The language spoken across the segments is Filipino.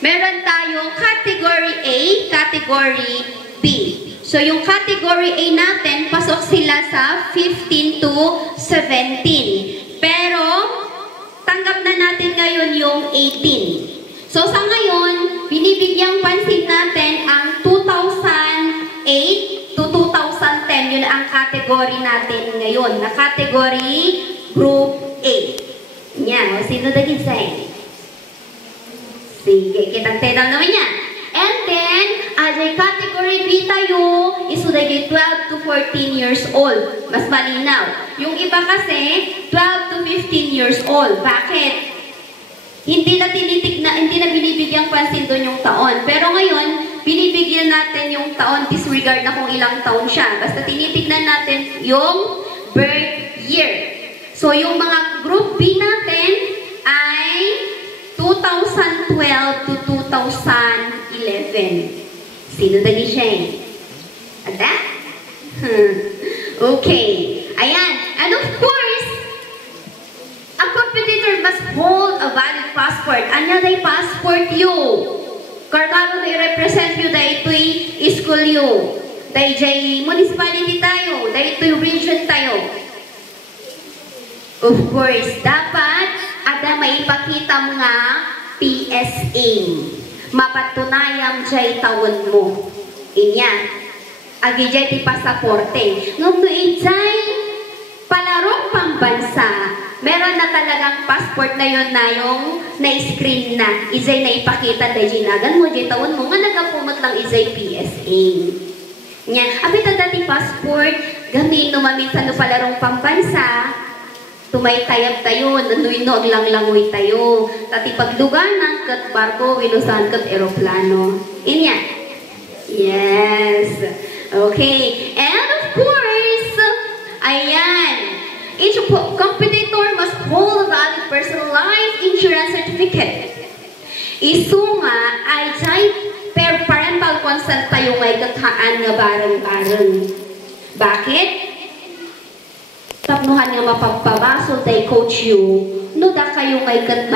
Meron tayong category A, category B. So, yung category A natin, pasok sila sa 15 to 17. Pero, tanggap na natin ngayon yung 18. So, sa ngayon, binibigyang pansin natin ang 2008 to 2010. Yun ang category natin ngayon, na category Group A. Yan, sino na gisay? Sige, kitang-tedang naman yan. And then, as a category B tayo, isudagay 12 to 14 years old. Mas malinaw. Yung iba kasi, 12 to 15 years old. Bakit? Hindi na binibigyang pansin doon yung taon. Pero ngayon, binibigyan natin yung taon, disregard na kung ilang taon siya. Basta tinitignan natin yung birth year. So, yung mga group B natin ay 2012 to 2011. Sino dali siya eh? Ada? Okay. Ayan. And of course, a competitor must hold a valid passport. Anya day passport you. Karkaro na i-represent you dahil ito'y school you. Dahil jay municipality tayo. Dahil ito'y region tayo. Of course, dapat ada maipakita mga PSA. Mapatunayang jay tawon mo. Inya. Agi jay ti pasaporte. Ngam no jay palarong pambansa. Meron na talagang passport na yun na yung na-screen na. Izay na ipakita dahil ginagan mo, jay tawon mo. Nga nagapumot lang izay PSA. Nya. Apita dati passport. Gamin no maminsan no palarong pambansa. Tumay tayab tayo, nanuinog lang langoy tayo. Tati pagluganan, kat barko, winusan, kat eroplano. Inya. Yes. Okay. And of course, ayan. Each competitor must hold a valid personal life insurance certificate. Isu nga, ay jay per parental consent tayo ngay kathaan nga bareng-bareng. Bakit? Tapnuhan nga mapagpabasol tay coach you, no da kayo ngay kat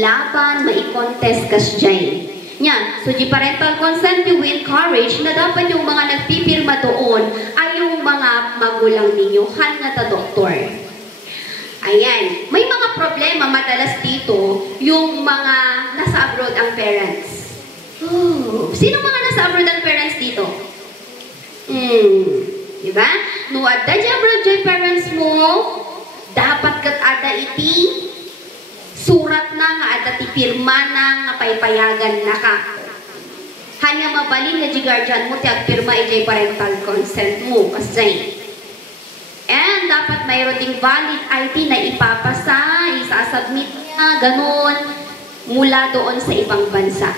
laban, mai-contest kas jay. Nya, so di parental consent you will encourage na dapat yung mga nagpipirma doon ay yung mga magulang ninyo, han nga ta doktor. Ayan, may mga problema madalas dito yung mga nasa abroad ang parents. Oh, sino mga nasa abroad ang parents dito? Diba? No, adda dyan abroad dyan parents mo, dapat kat ada iti surat na nga ada ti pirma na nga paypayagan na ka. Hanya mabalin nga di guardian mo ti agpirma ijay parental consent mo kasi. And dapat mayroon ding valid ID na ipapasa, isasubmit niya, ganun, mula doon sa ibang bansa.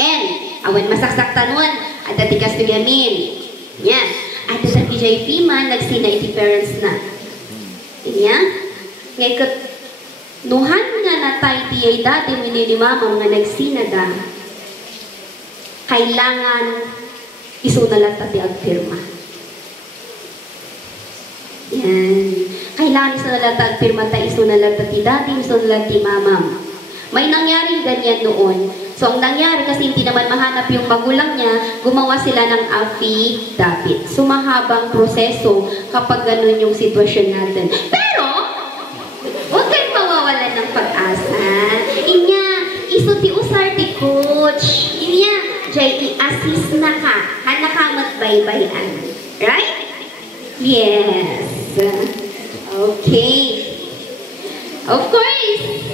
And, awan masaksaktan nun, ada ti kastuyamin. Yan. At sa PJP man, nagsina iti parents na. Yan. Ngayon, nuhan nga natay tiyay dati minimamang nga nagsina da, kailangan isunalat at agpirma. Yan. Kailangan isunalat at agpirma tayo isunalat at dati, isunalat ti mamam. May nangyaring ganyan noon. So, ang nangyari kasi hindi naman mahanap yung magulang niya, gumawa sila ng affidavit. So, mahabang proseso kapag ganun yung sitwasyon natin. Pero, huwag kayong mawawalan ng pag-asa. Inya, isuti usar ti coach. Inya, jay i-assist na ka. Hana ka magbaybayan. Right? Yes. Okay. Of course.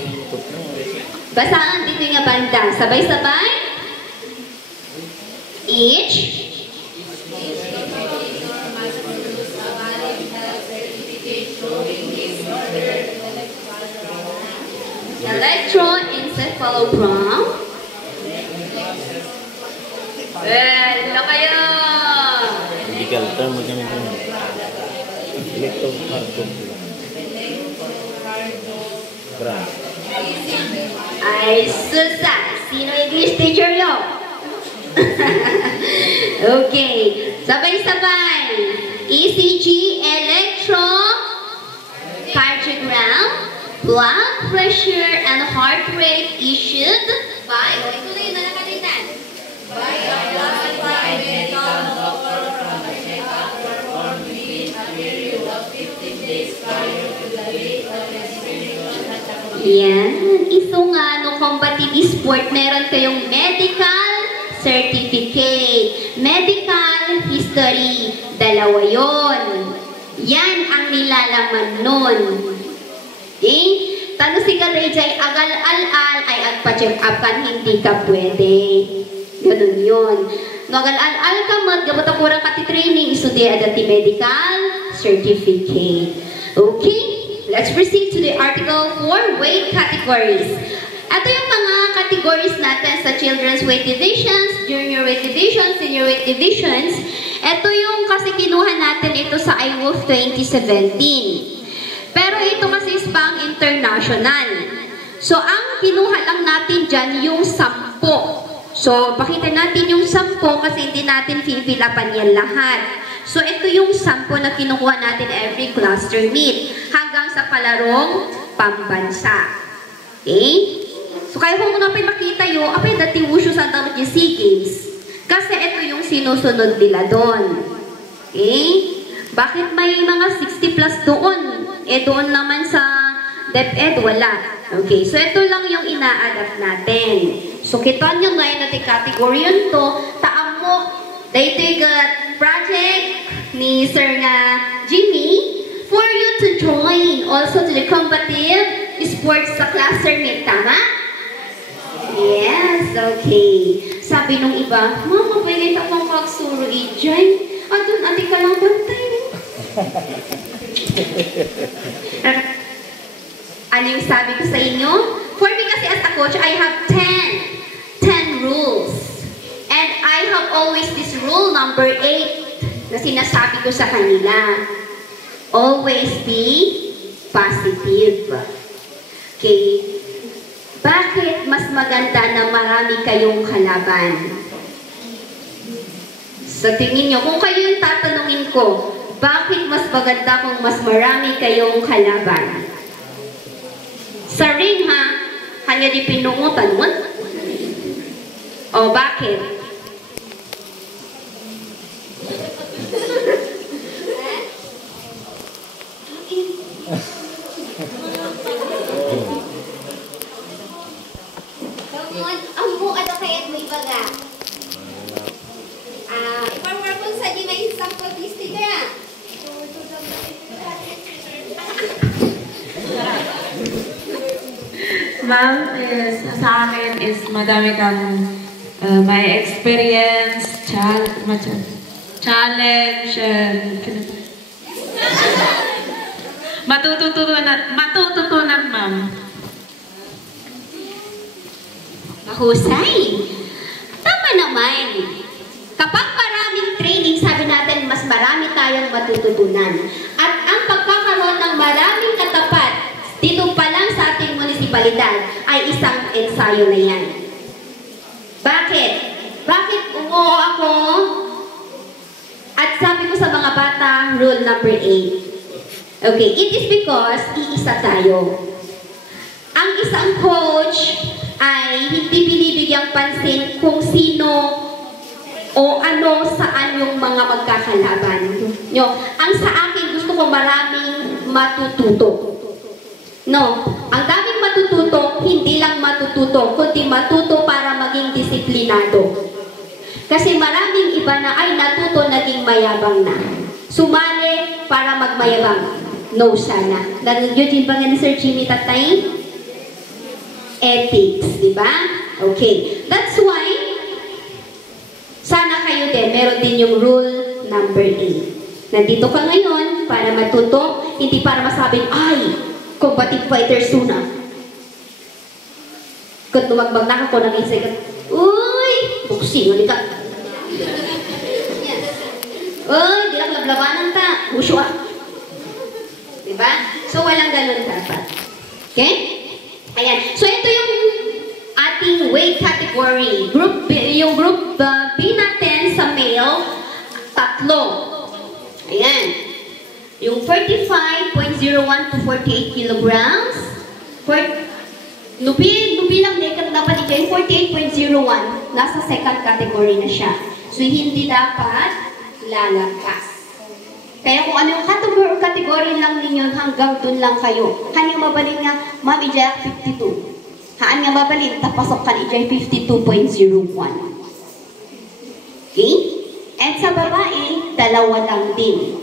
Basaan dito nga banda. Sabay-sabay. Each. Electroencephalogram. Hello kayo! Legal term mo dyan ito. Electrocardiogram. Ay, susa! Sino English teacher nyo? Okay. Sabay-sabay. ECG, electrocardiogram, blood pressure and heart rate issued Yan. Iso nga, no combative sport, meron kayong medical certificate. Medical history, dalawa yon. Yan ang nilalaman nun. Okay? Tano si Karejay, agal-al-al ay agpa-check up kan, hindi ka pwede. Ganun yun. No, agal-al-al ka man, gabata kurang kati training, isudi adati medical certificate. Okay? Let's proceed to the article for weight categories. Ito yung mga categories natin sa children's weight divisions, junior weight divisions, senior weight divisions. Ito yung kasi kinuha natin ito sa iWolf 2017. Pero ito kasi is pang international. So, ang kinuha lang natin dyan yung 10. So, pakita natin yung 10 kasi hindi natin fill-upan yan lahat. So, ito yung 10 na kinukuha natin every cluster meet hanggang sa palarong pambansa. Okay? So, kaya kung muna makita yun, apay dati wusyo sa tamad yung SEA Games. Kasi ito yung sinusunod nila doon. Okay? Bakit may mga 60 plus doon? Doon naman sa DepEd, wala. Okay, so ito lang yung ina-adapt natin. So, kita nyo ngayon natin category yun to, taam mo, daytoy project ni Sir nga Jimmy for you to join also to the combative sports sa cluster meet, tama? Yes, okay. Sabi nung iba, Mama, pwede akong kagsuro i-join. Doon, ati ka lang bantay. Ano yung sabi ko sa inyo? For me kasi as a coach, I have 10 rules. And I have always this rule number 8 na sinasabi ko sa kanila. Always be positive. Okay? Bakit mas maganda na marami kayong kalaban? Sa tingin nyo, kung kayo yung tatanungin ko, bakit mas maganda kung mas marami kayong kalaban? Sa ring ha, kanya di pinungutan mo? O bakit? Ang buka na kaya't may baga. Iparwar sa di may isang pag-listig na. Ma'am, sa akin is madami kang may experience, challenge, matututunan, ma'am. Mahusay. Tama naman. Kapag maraming training, sabi natin, mas marami tayong matututunan. At ang pagkakaroon ng maraming katapat, dito pa lang sa ating munisipalidad, ay isang ensayo na yan. Bakit? Bakit umuo ako? At sabi ko sa mga bata, rule number 8. Okay, it is because iisa tayo. Ang isang coach ay hindi binibigyang pansin kung sino o ano saan yung mga magkakalaban. Ang sa akin, gusto ko maraming matututo. No, ang daming matututo, hindi lang matututo, kundi matuto para maging disiplinado. Kasi maraming iba na ay natuto, naging mayabang na. Sumali para magmayabang. No, sana. Nag-Eugene ba nga ni Sir Jimmy Tatay? Ethics, di ba? Okay. That's why, sana kayo din, meron din yung rule number 8. Nandito ka ngayon para matuto, hindi para masabing, ay, combative fighter suna. Kung tumagbag na ako ng insect, uy, buksing, ulit ka. Uy, di lang lablabanan ta, usyo ah. Diba? So, walang ganun dapat. Okay? Ayan. So, ito yung ating weight category. Yung group B natin sa male, 3. Ayan. Yung 45.01 to 48 kilograms. Nubi lang dapat ito. Yung 48.01, nasa second category na siya. So, hindi dapat lalagpas. Kaya kung ano yung category kategory lang ninyo hanggang dun lang kayo. Hanyang mabalin nga, ma'am, ijay 52. Haan nga mabalin, tapasok ka ijay 52.01. Okay? And sa babae, 2 lang din.